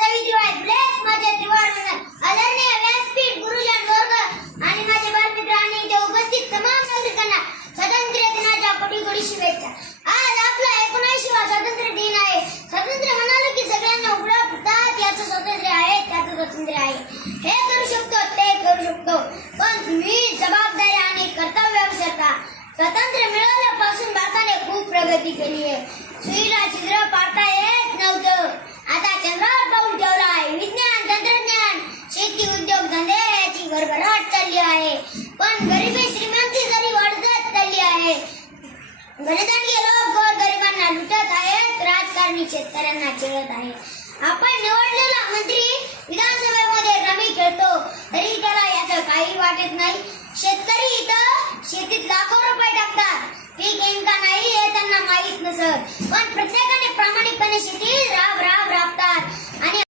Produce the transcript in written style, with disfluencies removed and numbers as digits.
सावित्रीबाई फुलेच माझे त्रिवार वंदन. आदरणीय व्यासपीठ, गुरुजन वर्ग आणि माझे बालमित्र आणि इथे उपस्थित तमाम नागरिकांना स्वातंत्र्य दिनाच्या कोटी शुभेच्छा. आज आपला 79वा स्वातंत्र्य दिन आहे. स्वातंत्र्य म्हणाले की सगळ्यांना उघडा फुटतात, याचं स्वातंत्र्य आहे, त्याचं स्वातंत्र्य आहे. हे करू शकतो, ते करू शकतो, पण तुम्ही जबाबदारी आणि कर्तव्य विसरता. स्वातंत्र्य मिळाल्यापासून भारताने खूप प्रगती केली आहे. सुईला छिद्र पाडता येत नव्हतं, आता चंद्रावर पाऊल ठेवला आहे. विज्ञान, तंत्रज्ञान, शेती, उद्योग धंदे याची भरभराट चालली आहे. पण गरिबी श्रीमंती जरी वाढत चालली आहे. धनधान्य लोक गोरगरिबांना लुटत आहेत, राजकारणी शेतकऱ्यांना चिरत आहेत. आपण निवडलेला मंत्री विधानसभेमध्ये रमी खेळतो तरी त्याला याचं काही वाटत नाही. शेतकरी इथं शेतीत लाखो रुपये टाकतात, पीक येईल का नाही हे त्यांना माहीत नसत, पण प्रत्येकाने प्रामाणिकपणे शेती राबतात. आणि